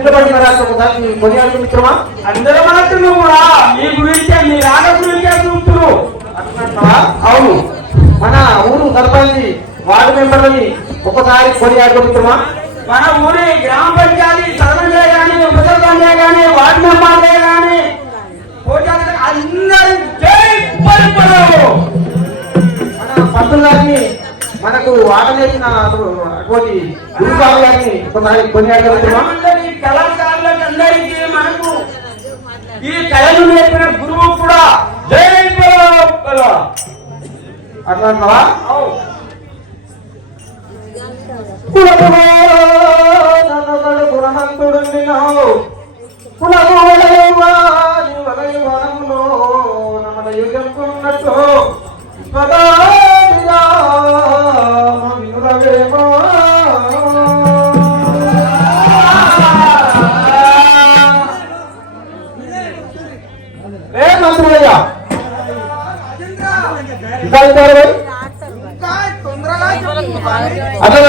నిలబడి మరి ఒకసారి కొనియాడు మిత్రమా? అందరూ మనకు కూడా మీ గురించే మీ రాగ గురించే? అవును. మన ఊరు సర్పంచ్ వార్డు మెంబర్లని ఒకసారి కొనియాడు మిత్రమా? మన ఊరి గ్రామ పంచాయతీ సర్పంచే కానీ ఉప సర్పంచే కానీ వార్డు మెంబర్లే కానీ అందరూ జై పరిపడవు మన పంతులు గారిని మనకు ఆట నేర్పిన అటువంటి గురుబాబు గారిని ఒకసారి కొనియాడు మిత్రమా? ఈ కళలు నేర్పిన గురువు కూడా జై బలో అట్లా అంటున్నావా అవు. కులములో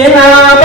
Yeah.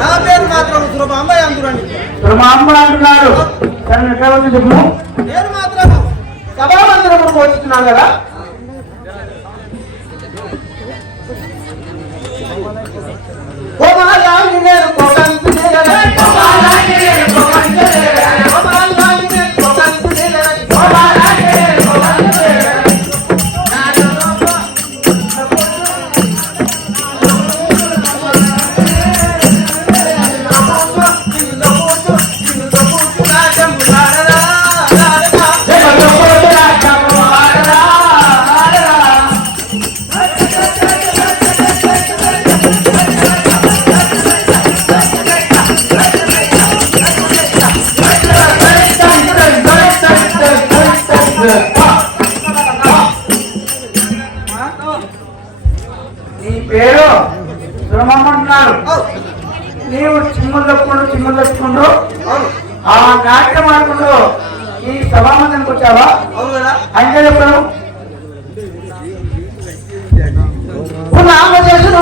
నా పేరు మాత్రం సురభాంబయ్య అందురండి అమ్మ అంటున్నారు కానీ ఎక్కడ ఉంది చెప్పు? నేను మాత్రం సభామందిరం పోతున్నాం కదా? చిమ్ములు తప్పుకుంటూ చిమ్ములు తప్పుకుంటూ ఆ నాట్యం ఆడుకుంటూ ఈ సభామందిరానికి వచ్చావా అంటే చెప్పాను పునామ చేసును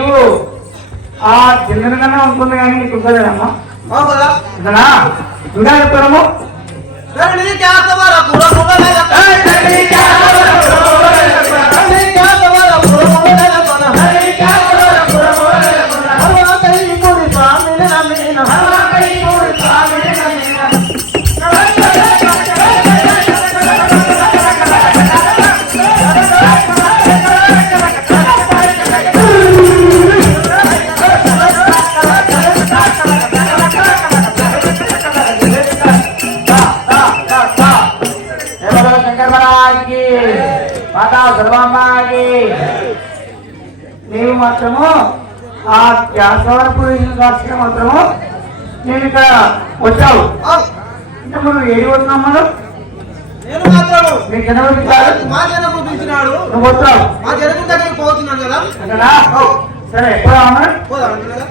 నీవు ఆ చంద్రకన్నా అనుకుంది కానీ నీకు ఉంటుందేనమ్మా చూడాలిపురము పూర్వం రాష్ట్రం మాత్రము నేను ఇక్కడ వచ్చావు अब అంటే మనం ఏది వస్తున్నాం మనం? నేను మాత్రము నీకు ఎనభై కాదు మా జనకు పిలిచినాడు. నువ్వు వచ్చావు మా జనకు దగ్గరికి పోతున్నాను కదా? అంతేనా సరే పోదాం పదే పదే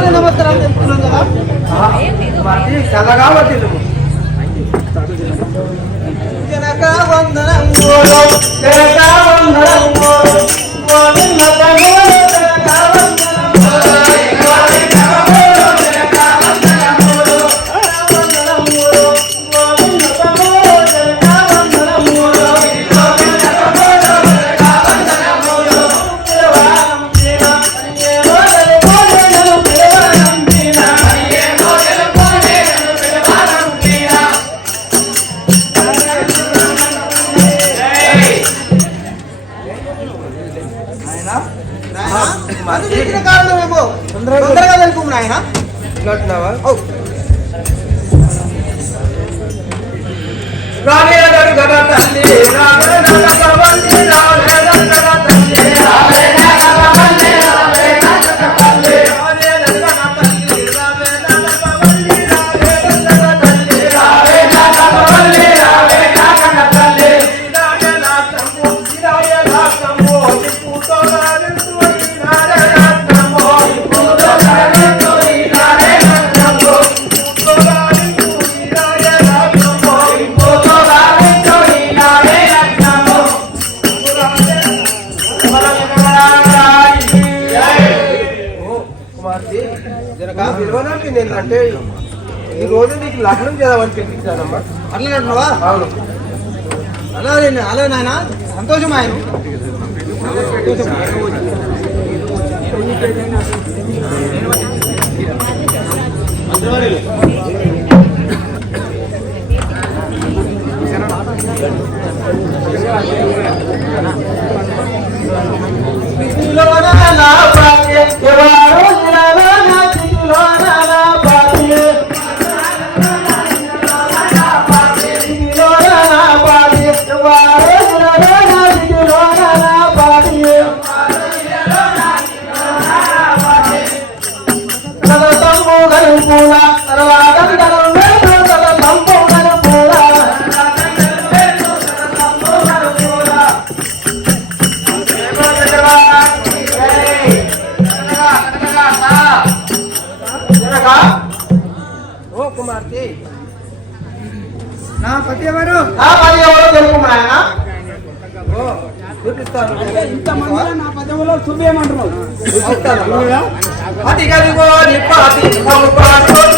నమస్కారం చెప్తున్నాను కదా చల్లగా పట్టింది జనక వందనం తెలుపు నాయన అంటే రోజు నీకు లగ్నం చేద్దామని చెప్పించానమ్మా అట్లా అంటున్నావా అవును. అలా అలా నాయన. సంతోషం ఆయన. ఓ చూపిస్తాను అతి గదిగో నిపాతి పాడుతున్నాడు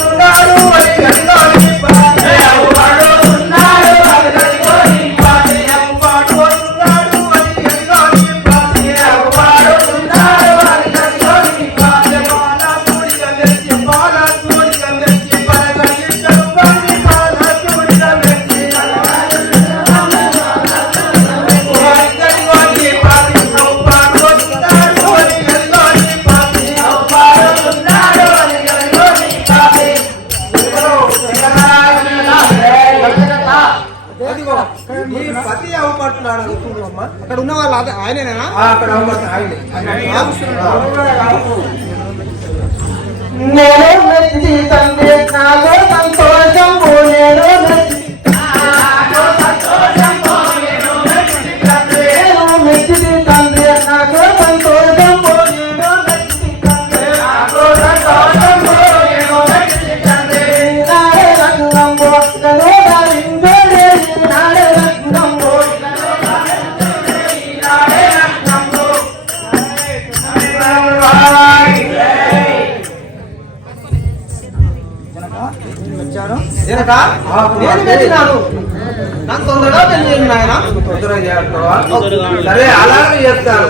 trauma జనక నేను మెచ్చినాను నాకు తొందరగా చేయండి నాయన. తొందరగా చేస్తావా సరే అలాగే చేస్తారు.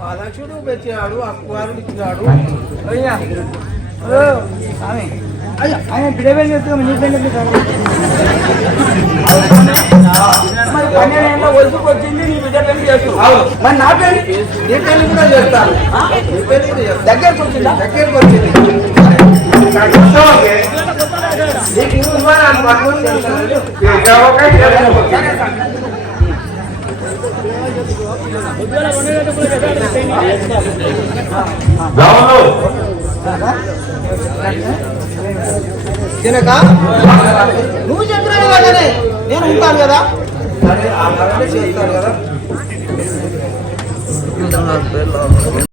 పాదక్షుడు పెంచినాడు అక్కువారుడు ఇచ్చినాడు ఆయన బిడవేలు చేస్తూ నీ పెళ్ళి మరి పన్నెండేళ్ళ వయసుకు వచ్చింది నీ బిడ్డ పెళ్ళి చేస్తూ. అవును. మరి నా పెళ్ళి నీ పెళ్ళి కూడా చేస్తారు నీ పెళ్ళి దగ్గరకు వచ్చిందా? దగ్గరికి వచ్చింది. నీకు పట్టుకొని తినక? నువ్వు చెప్పిన విధంగానే నేను ఉంటాను కదా చేస్తాను కదా.